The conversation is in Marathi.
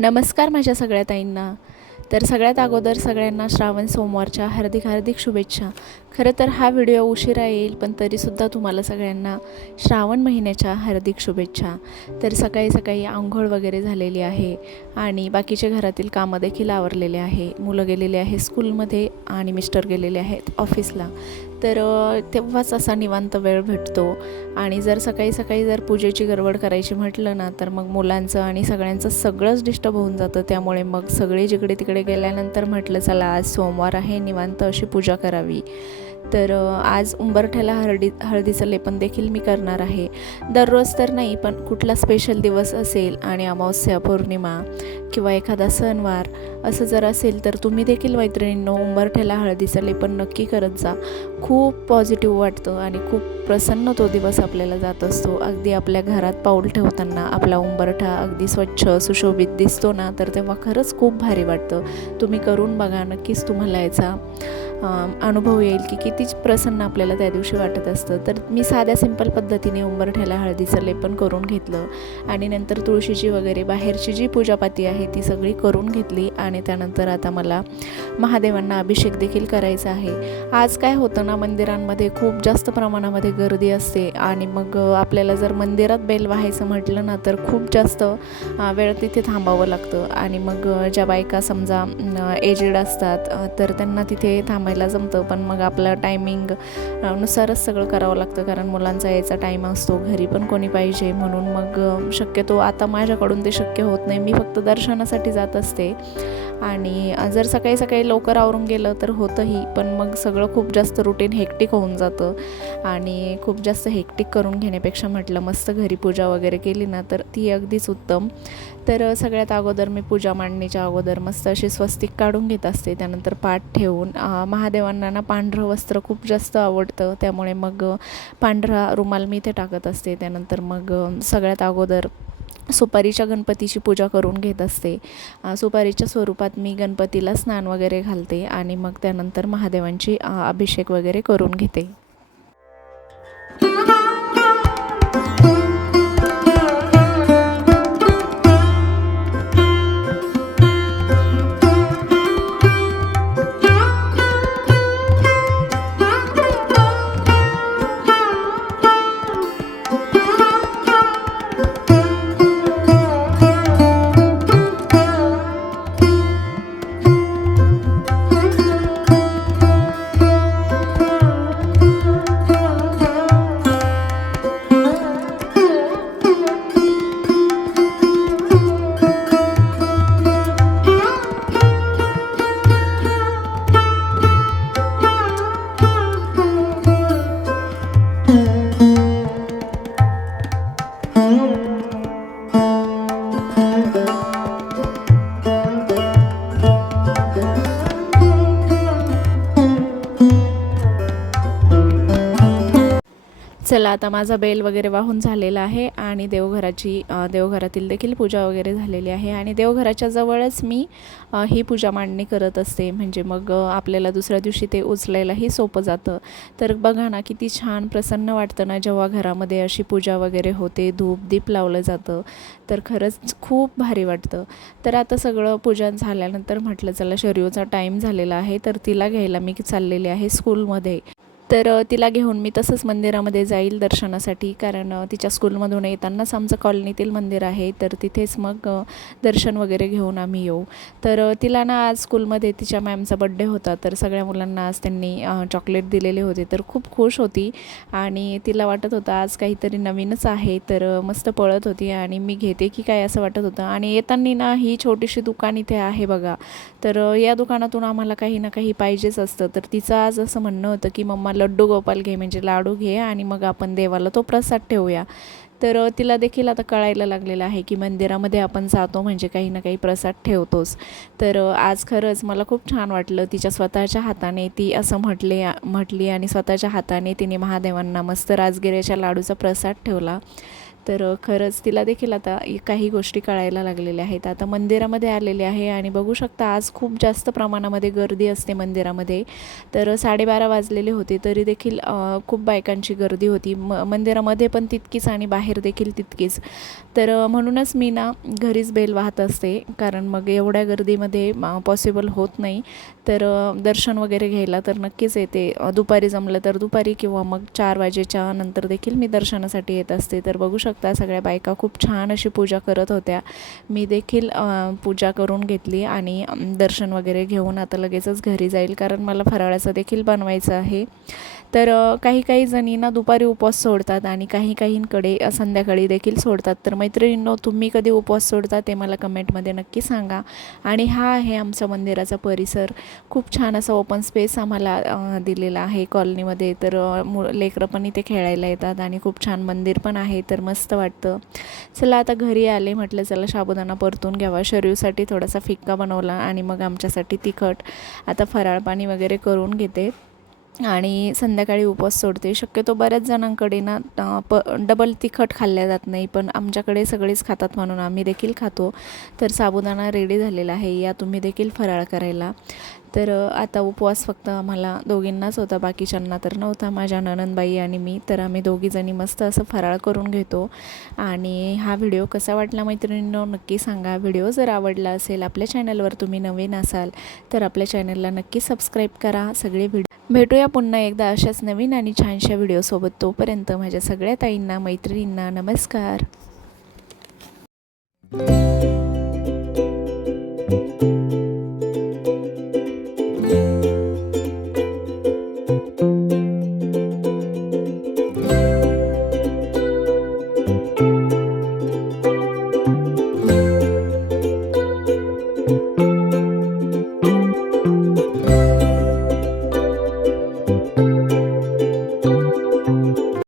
नमस्कार माझ्या सगळ्या ताईंना. तर सगळ्यात अगोदर सगळ्यांना श्रावण सोमवारच्या हार्दिक हार्दिक शुभेच्छा. खरं तर हा व्हिडिओ उशिरा येईल पण तरीसुद्धा तुम्हाला सगळ्यांना श्रावण महिन्याच्या हार्दिक शुभेच्छा. तर सकाळी सकाळी आंघोळ वगैरे झालेली आहे आणि बाकीचे घरातील कामं देखील आवरलेले आहे. मुलं गेलेले आहे स्कूलमध्ये आणि मिस्टर गेलेले आहेत ऑफिसला. तर तेव्हाच असा निवांत वेळ भेटतो. आणि जर सकाळी सकाळी जर पूजेची गडबड करायची म्हटलं ना तर मग मुलांचं आणि सगळ्यांचं सगळंच डिस्टर्ब होऊन जातं. त्यामुळे मग सगळे जिकडे तिकडे गेल्यानंतर म्हटलं चला आज सोमवार आहे निवांत अशी पूजा करावी. तर आज उंबरठ्याला हळदी हळदीचं लेपन देखील मी करणार आहे. दररोज तर नाही पण कुठला स्पेशल दिवस असेल आणि अमावस्या पौर्णिमा किंवा एखादा सणवार असं जर असेल तर तुम्ही देखील मैत्रिणींनो उंबरठ्याला हळदीचं लेपन नक्की करत जा. खूप पॉझिटिव्ह वाटतं आणि खूप प्रसन्न तो दिवस आपल्याला जात असतो. अगदी आपल्या घरात पाऊल ठेवताना आपला उंबरठा अगदी स्वच्छ सुशोभित दिसतो ना तर तेव्हा खरंच खूप भारी वाटतं. तुम्ही करून बघा नक्कीच तुम्हाला याचा अनुभव येईल की कितीच प्रसन्न आपल्याला त्या दिवशी वाटत असतं. तर मी साध्या सिंपल पद्धतीने उंबरठ्याला हळदीचं लेपन करून घेतलं आणि नंतर तुळशीची वगैरे बाहेरची जी पूजापाती आहे ती सगळी करून घेतली आणि त्यानंतर आता मला महादेवांना अभिषेक देखील करायचा आहे. आज काय होतं ना मंदिरांमध्ये खूप जास्त प्रमाणामध्ये गर्दी असते आणि मग आपल्याला जर मंदिरात बेल व्हायचं म्हटलं ना तर खूप जास्त वेळ तिथे थांबावं लागतं. आणि मग ज्या बायका समजा एजेड असतात तर त्यांना तिथे थांब थांबायला जमतं पण मग आपलं टायमिंग नुसारच सगळं करावं लागतं. कारण मुलांचा यायचा टाईम असतो घरी पण कोणी पाहिजे म्हणून मग शक्यतो आता माझ्याकडून ते शक्य होत नाही. मी फक्त दर्शनासाठी जात असते. आणि जर सकाळी सकाळी लवकर आवरून गेलं तर होतंही पण मग सगळं खूप जास्त रुटीन हेक्टिक होऊन जातं. आणि खूप जास्त हेक्टिक करून घेण्यापेक्षा म्हटलं मस्त घरी पूजा वगैरे केली ना तर ती अगदीच उत्तम. तर सगळ्यात अगोदर मी पूजा मांडणीच्या अगोदर मस्त अशी स्वस्तिक काढून घेत असते. त्यानंतर पाठ ठेवून महादेवांना ना पांढरं वस्त्र खूप जास्त आवडतं. त्यामुळे मग पांढरा रुमाल मी इथे टाकत असते. त्यानंतर मग सगळ्यात अगोदर सुपारीच्या गणपतीची पूजा करून घेत असते. सुपारीच्या स्वरूपात मी गणपतीला स्नान वगैरे घालते आणि मग त्यानंतर महादेवांची अभिषेक वगैरे करून घेते. चला आता माझा बेल वगैरे वाहून झालेला आहे आणि देवघराची देवघरातील देखील पूजा वगैरे झालेली आहे आणि देवघराच्या जवळच मी ही पूजा मांडणी करत असते. म्हणजे मग आपल्याला दुसऱ्या दिवशी ते उचलायलाही सोपं जातं. तर बघा ना किती छान प्रसन्न वाटतं ना जेव्हा घरामध्ये अशी पूजा वगैरे होते धूप दीप लावलं जातं. तर खरंच खूप भारी वाटतं. तर आता सगळं पूजन झाल्यानंतर म्हटलं चला शर्यूचा टाईम झालेला आहे तर तिला घ्यायला मी चाललेले आहे स्कूलमध्ये. तर तिला घेऊन मी तसंच मंदिरामध्ये जाईल दर्शनासाठी. कारण तिच्या स्कूलमधून येतानाच आमचं कॉलनीतील मंदिर आहे. तर तिथेच मग दर्शन वगैरे घेऊन आम्ही येऊ. तर तिला ना आज स्कूलमध्ये तिच्या मॅमचा बड्डे होता. तर सगळ्या मुलांना आज त्यांनी चॉकलेट दिलेले होते. तर खूप खुश होती. आणि तिला वाटत होतं आज काहीतरी नवीनच आहे. तर मस्त पळत होती. आणि मी घेते की काय असं वाटत होतं. आणि येताना ना ही छोटीशी दुकान इथे आहे बघा. तर या दुकानातून आम्हाला काही ना काही पाहिजेच असतं. तर तिचं आज असं म्हणणं होतं की मम्मा लड्डू गोपाल घे म्हणजे लाडू घे आणि मग आपण देवाला तो प्रसाद ठेवूया. तर तिला देखील आता कळायला लागलेलं आहे की मंदिरामध्ये आपण जातो म्हणजे काही ना काही प्रसाद ठेवतोच. तर आज खरंच मला खूप छान वाटलं तिच्या स्वतःच्या हाताने ती असं म्हटले म्हटली आणि स्वतःच्या हाताने तिने महादेवांना मस्त राजगिऱ्याच्या लाडूचा प्रसाद ठेवला. तर खरंच तिला देखील आता काही गोष्टी कळायला लागलेल्या आहेत. आता मंदिरामध्ये आलेले आहे आणि बघू शकता आज खूप जास्त प्रमाणामध्ये गर्दी असते मंदिरामध्ये. तर साडेबारा वाजलेले होते तरी देखील खूप बायकांची गर्दी होती. म मंदिरामध्ये पण तितकीच आणि बाहेर देखील तितकीच. तर म्हणूनच मी ना घरीच बेल वाहत असते. कारण मग एवढ्या गर्दीमध्ये पॉसिबल होत नाही. तर दर्शन वगैरे घ्यायला तर नक्कीच येते. दुपारी जमलं तर दुपारी किंवा मग चार वाजेच्या नंतर देखील मी दर्शनासाठी येत असते. तर बघू शकता सगळ्या बायका खूप छान अशी पूजा करत होत्या. मी देखील पूजा करून घेतली आणि दर्शन वगैरे घेऊन आता लगेचच घरी जाईल कारण मला फराळाचं देखील बनवायचं आहे. तर काही काही जणींना दुपारी उपवास सोडतात आणि काही काहींकडे संध्याकाळी देखील सोडतात. तर मैत्रिणींनो तुम्ही कधी उपवास सोडता ते मला कमेंटमध्ये नक्की सांगा. आणि हा आहे आमचा मंदिराचा परिसर. खूप छान असा ओपन स्पेस आम्हाला दिलेला आहे कॉलनीमध्ये. तर मु लेकरं पण इथे खेळायला येतात आणि खूप छान मंदिर पण आहे. तर मस्त वाटतं. चला आता घरी आले म्हटलं चला साबुदाणा परतून घ्यावा. शरीरसाठी थोडासा फिक्का बनवला आणि मग आमच्यासाठी तिखट आता फराळ पाणी वगैरे करून घेते. आणि संध्याकाळी उपवास सोडते. शक्यतो बऱ्याच जणांकडे ना प डबल तिखट खाल्ल्या जात नाही पण आमच्याकडे सगळेच खातात म्हणून आम्ही देखील खातो. तर साबुदाणा रेडी झालेला आहे या तुम्ही देखील फराळ करायला. तर आता उपवास फक्त आम्हाला दोघींनाच होता बाकीच्यांना तर नव्हता. माझ्या ननंदबाई आणि मी तर आम्ही दोघीजणी मस्त असं फराळ करून घेतो. आणि हा व्हिडिओ कसा वाटला मैत्रिणींनो नक्की सांगा. व्हिडिओ जर आवडला असेल आपल्या चॅनलवर तुम्ही नवीन असाल तर आपल्या चॅनलला नक्की सबस्क्राईब करा. सगळे व्हिडिओ भेटूया पुन्हा एकदा अशाच नवीन आणि छानशा व्हिडिओसोबत तोपर्यंत माझ्या सगळ्या ताईंना मैत्रिणींना नमस्कार.